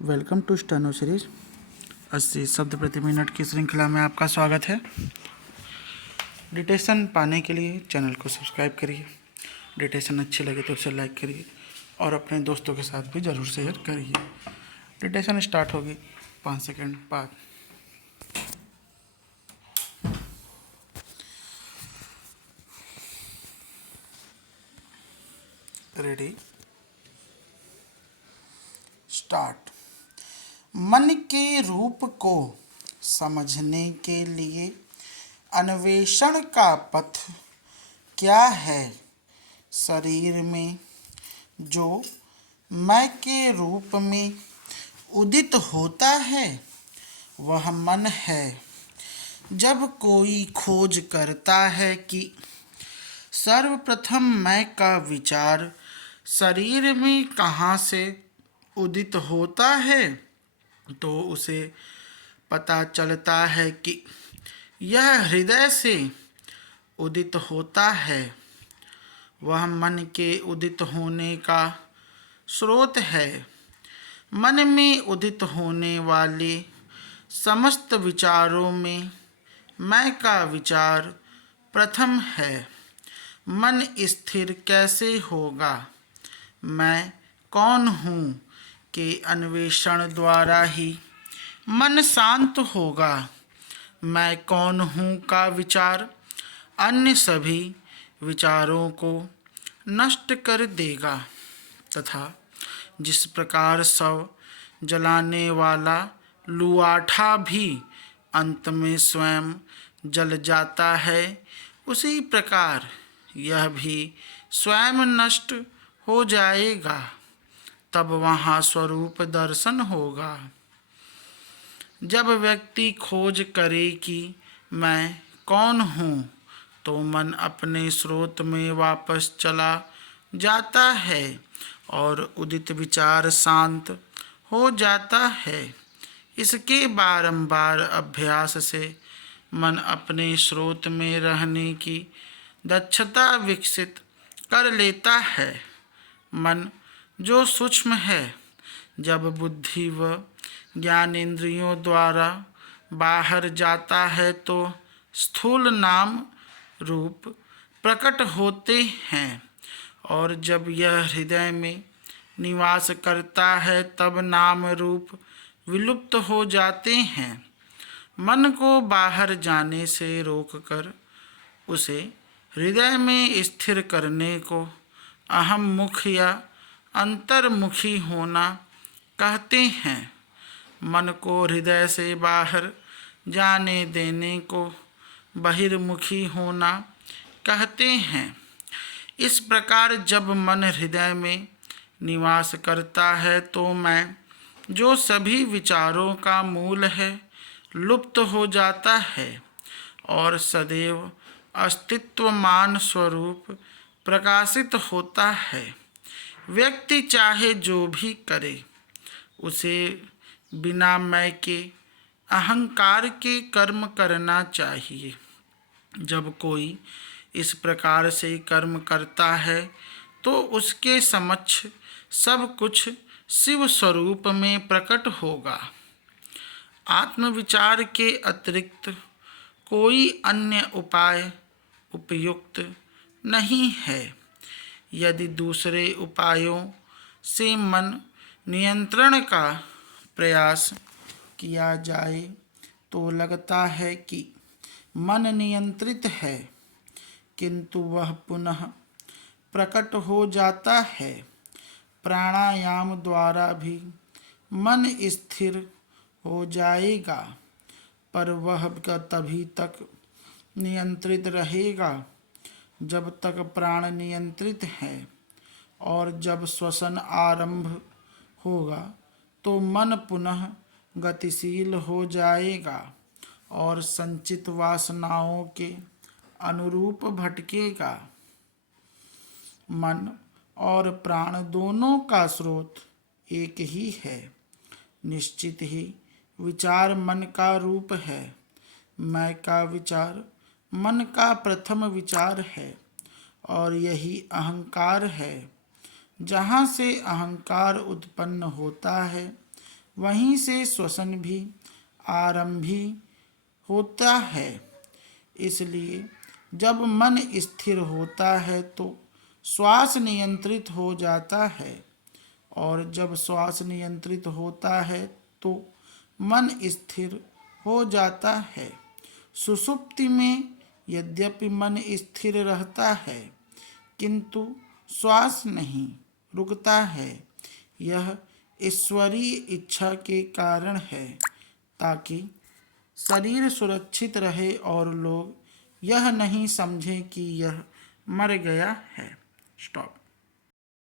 Welcome to steno series 80 शब्द प्रति minute की श्रृंखला में आपका स्वागत है। डिटेशन पाने के लिए चैनल को सब्सक्राइब करिए। डिटेशन अच्छी लगे तो उसे लाइक करिए और अपने दोस्तों के साथ भी ज़रूर शेयर करिए। डिटेशन स्टार्ट होगी 5 सेकंड बाद। Ready, start. मन के रूप को समझने के लिए अन्वेषण का पथ क्या है? शरीर में जो मैं के रूप में उदित होता है वह मन है। जब कोई खोज करता है कि सर्वप्रथम मैं का विचार शरीर में कहाँ से उदित होता है, तो उसे पता चलता है कि यह हृदय से उदित होता है। वह मन के उदित होने का स्रोत है। मन में उदित होने वाले समस्त विचारों में मैं का विचार प्रथम है। मन स्थिर कैसे होगा? मैं कौन हूँ के अन्वेषण द्वारा ही मन शांत होगा। मैं कौन हूँ का विचार अन्य सभी विचारों को नष्ट कर देगा तथा जिस प्रकार शव जलाने वाला लुआठा भी अंत में स्वयं जल जाता है, उसी प्रकार यह भी स्वयं नष्ट हो जाएगा। तब वहाँ स्वरूप दर्शन होगा। जब व्यक्ति खोज करे कि मैं कौन हूँ, तो मन अपने स्रोत में वापस चला जाता है और उदित विचार शांत हो जाता है। इसके बारंबार अभ्यास से मन अपने स्रोत में रहने की दक्षता विकसित कर लेता है। मन जो सूक्ष्म है, जब बुद्धि व ज्ञानेंद्रियों द्वारा बाहर जाता है तो स्थूल नाम रूप प्रकट होते हैं, और जब यह हृदय में निवास करता है तब नाम रूप विलुप्त हो जाते हैं। मन को बाहर जाने से रोककर उसे हृदय में स्थिर करने को अहम मुख या अंतर्मुखी होना कहते हैं। मन को हृदय से बाहर जाने देने को बहिर्मुखी होना कहते हैं। इस प्रकार जब मन हृदय में निवास करता है तो मैं जो सभी विचारों का मूल है लुप्त हो जाता है और सदैव अस्तित्वमान स्वरूप प्रकाशित होता है। व्यक्ति चाहे जो भी करे, उसे बिना मैं के अहंकार के कर्म करना चाहिए। जब कोई इस प्रकार से कर्म करता है तो उसके समक्ष सब कुछ शिव स्वरूप में प्रकट होगा। आत्मविचार के अतिरिक्त कोई अन्य उपाय उपयुक्त नहीं है। यदि दूसरे उपायों से मन नियंत्रण का प्रयास किया जाए तो लगता है कि मन नियंत्रित है, किंतु वह पुनः प्रकट हो जाता है। प्राणायाम द्वारा भी मन स्थिर हो जाएगा, पर वह तभी तक नियंत्रित रहेगा जब तक प्राण नियंत्रित है, और जब श्वसन आरंभ होगा तो मन पुनः गतिशील हो जाएगा और संचित वासनाओं के अनुरूप भटकेगा। मन और प्राण दोनों का स्रोत एक ही है। निश्चित ही विचार मन का रूप है। मैं का विचार मन का प्रथम विचार है और यही अहंकार है। जहाँ से अहंकार उत्पन्न होता है वहीं से श्वसन भी आरंभी होता है। इसलिए जब मन स्थिर होता है तो श्वास नियंत्रित हो जाता है, और जब श्वास नियंत्रित होता है तो मन स्थिर हो जाता है। सुषुप्ति में यद्यपि मन स्थिर रहता है, किंतु श्वास नहीं रुकता है। यह ईश्वरीय इच्छा के कारण है, ताकि शरीर सुरक्षित रहे और लोग यह नहीं समझें कि यह मर गया है। स्टॉप।